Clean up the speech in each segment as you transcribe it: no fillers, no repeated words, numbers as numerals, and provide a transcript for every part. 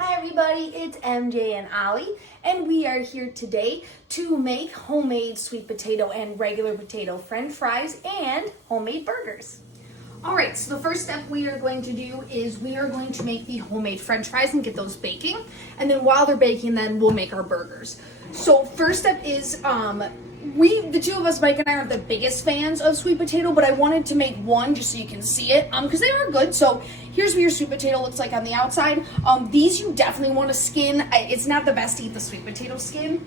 Hi everybody, it's MJ and Ollie, and we are here today to make homemade sweet potato and regular potato french fries and homemade burgers. Alright, so the first step we are going to do is we are going to make the homemade french fries and get those baking, and then while they're baking, then we'll make our burgers. So first step is, the two of us, Mike and I, aren't the biggest fans of sweet potato, but I wanted to make one just so you can see it, because they are good. So here's what your sweet potato looks like on the outside. These you definitely want to skin. It's not the best to eat the sweet potato skin.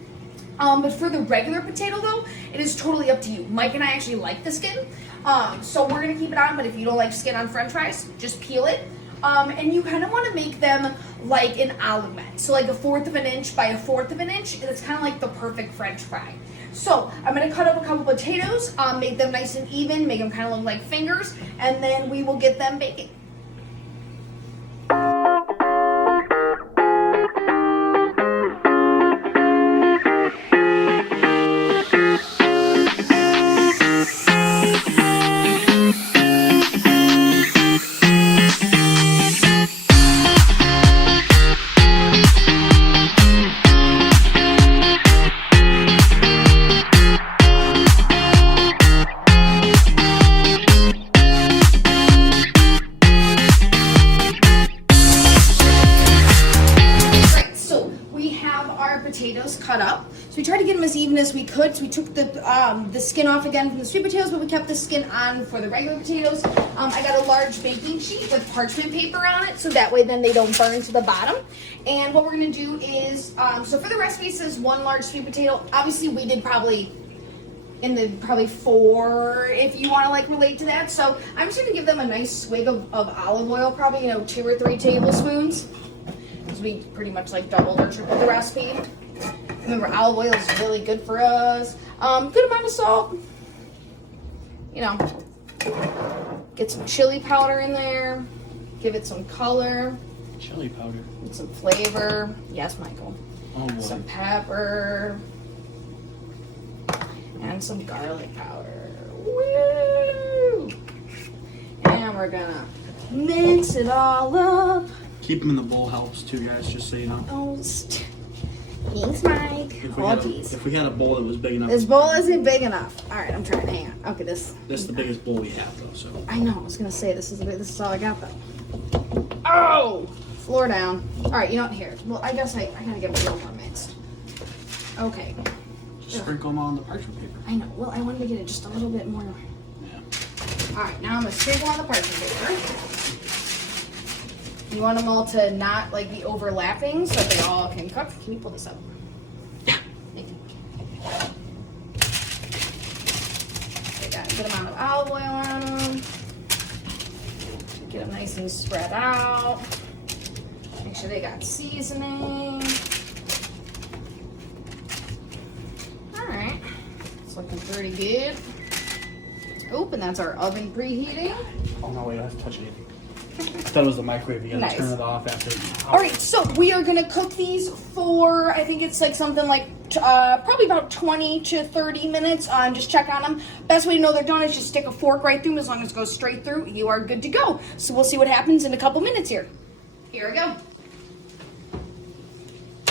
But for the regular potato though, it is totally up to you. Mike and I actually like the skin, so we're gonna keep it on, but if you don't like skin on french fries, just peel it. And you kind of want to make them like an alouette. So like 1/4 of an inch by 1/4 of an inch. It's kind of like the perfect french fry. So I'm going to cut up a couple potatoes, make them nice and even, make them kind of look like fingers, and then we will get them baking. Potatoes cut up, so we tried to get them as even as we could. So we took the skin off again from the sweet potatoes, but we kept the skin on for the regular potatoes. I got a large baking sheet with parchment paper on it, so that way then they don't burn to the bottom. And what we're gonna do is, so for the recipe it says 1 large sweet potato. Obviously we did probably 4 if you want to like relate to that. So I'm just gonna give them a nice swig of olive oil, probably 2 or 3 tablespoons, because we pretty much like doubled or tripled the recipe. Remember, olive oil is really good for us. Good amount of salt. Get some chili powder in there. Give it some color. Chili powder. And some flavor. Yes, Michael. Oh boy. Some pepper. And some garlic powder. Woo! And we're gonna mix it all up. Keep them in the bowl helps too, guys, just so you know. Oh, thanks, Mike. If we had a bowl that was big enough. This bowl isn't big enough. All right, I'm trying to hang on. Okay, This is the biggest bowl we have, though. So. I know. I was gonna say this is all I got though. Oh, floor down. All right, you know what? Here. Well, I guess I gotta get a little more mixed. Okay. Just sprinkle them all on the parchment paper. I know. Well, I wanted to get it just a little bit more. Yeah. All right, now I'm gonna sprinkle on the parchment paper. You want them all to not like be overlapping so that they all can cook. Can you pull this up? Yeah. Thank you. They got a good amount of olive oil on them. Get them nice and spread out. Make sure they got seasoning. All right, it's looking pretty good. Oh, and that's our oven preheating. Oh no, wait, I don't have to touch anything. I thought it was the microwave. You gotta Nice. turn it off after. All right, so we are gonna cook these for, I think it's like something like probably about 20 to 30 minutes. Just check on them. Best way to know they're done is just stick a fork right through them. As long as it goes straight through, you are good to go. So we'll see what happens in a couple minutes here. Here we go.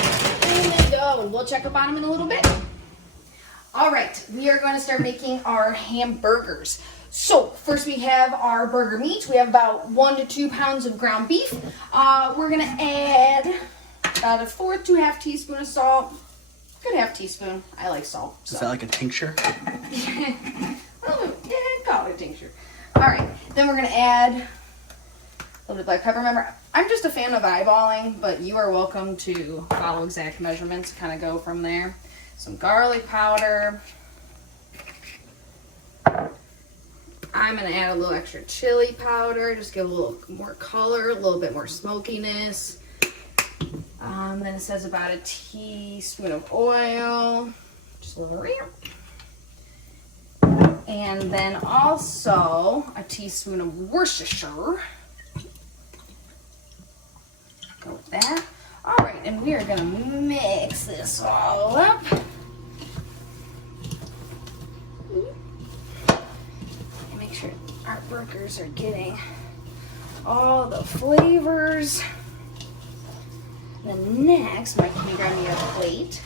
And they go, and we'll check up on them in a little bit. All right, we are going to start making our hamburgers. So first we have our burger meat. We have about 1 to 2 pounds of ground beef. We're going to add about 1/4 to 1/2 teaspoon of salt. Good 1/2 teaspoon. I like salt. So. Is that like a tincture? Well, yeah, call it a tincture. All right, then we're going to add a little bit of black pepper. Remember, I'm just a fan of eyeballing, but you are welcome to follow exact measurements, kind of go from there. Some garlic powder. I'm going to add a little extra chili powder, just give a little more color, a little bit more smokiness. Then it says about 1 teaspoon of oil, just a little real. And then also 1 teaspoon of Worcestershire. Go with that. All right, and we are going to mix this all up. Make sure our burgers are getting all the flavors. Then next, Mike can grab me a plate.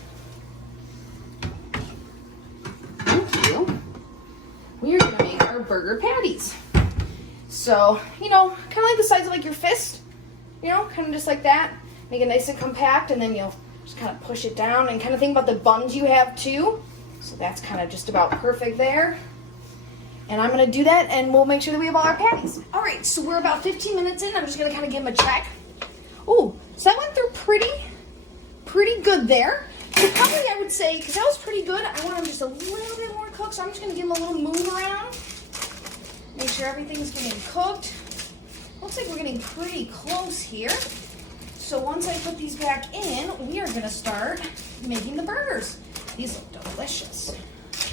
Thank you. We are gonna make our burger patties. So, kind of like the size of like your fist, kind of just like that. Make it nice and compact, and then you'll just kind of push it down and kind of think about the buns you have too. So that's kind of just about perfect there. And I'm gonna do that, and we'll make sure that we have all our patties. All right, so we're about 15 minutes in. I'm just gonna kind of give them a check. Ooh, so that went through pretty good there. So probably I would say, because that was pretty good, I want them just a little bit more cooked, so I'm just gonna give them a little move around. Make sure everything's getting cooked. Looks like we're getting pretty close here. So once I put these back in, we are gonna start making the burgers. These look delicious.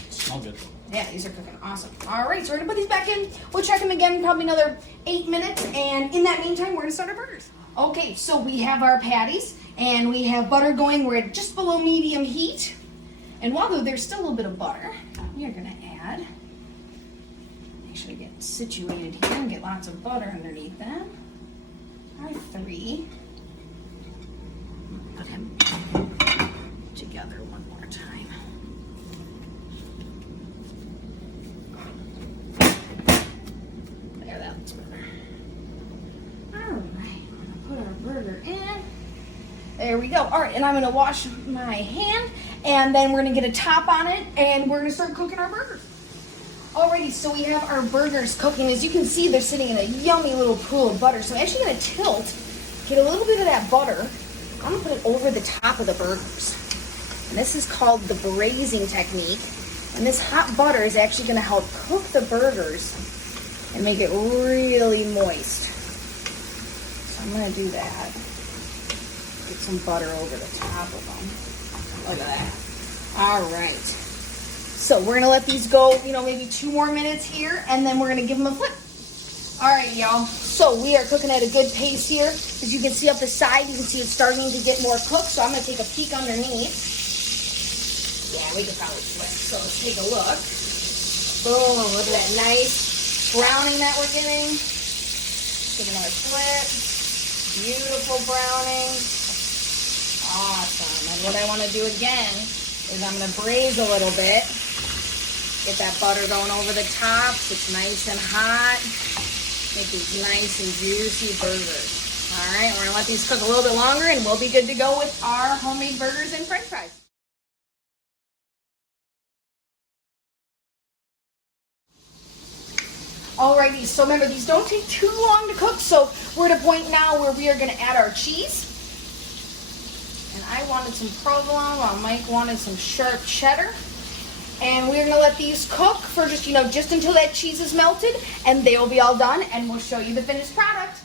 Smell good. Yeah, these are cooking awesome. All right, so we're gonna put these back in. We'll check them again probably another 8 minutes, and in that meantime, we're gonna start our burgers. Okay, so we have our patties, and we have butter going. We're at just below medium heat. And while there's still a little bit of butter, we are gonna add, make sure I get situated here and get lots of butter underneath them. Our 3. Put him together one more time. There, that looks better. Alright, I'm gonna put our burger in. There we go. Alright, and I'm gonna wash my hand, and then we're gonna get a top on it, and we're gonna start cooking our burgers. Alrighty, so we have our burgers cooking. As you can see, they're sitting in a yummy little pool of butter. So I'm actually gonna tilt, get a little bit of that butter. I'm gonna put it over the top of the burgers. And this is called the braising technique. And this hot butter is actually gonna help cook the burgers and make it really moist. So I'm gonna do that. Get some butter over the top of them. Look at that. All right. So we're gonna let these go, maybe 2 more minutes here, and then we're gonna give them a flip. All right, y'all. So we are cooking at a good pace here. As you can see up the side, you can see it's starting to get more cooked. So I'm gonna take a peek underneath. Yeah, we could probably flip. So let's take a look. Boom, look at that nice browning that we're getting. Give another flip. Beautiful browning. Awesome. And what I wanna do again is I'm gonna braise a little bit. Get that butter going over the top so it's nice and hot. Make these nice and juicy burgers. All right, we're gonna let these cook a little bit longer, and we'll be good to go with our homemade burgers and french fries. Alrighty, so remember, these don't take too long to cook, so we're at a point now where we are gonna add our cheese. And I wanted some provolone while Mike wanted some sharp cheddar. And we're gonna let these cook for just until that cheese is melted, and they'll be all done, and we'll show you the finished product.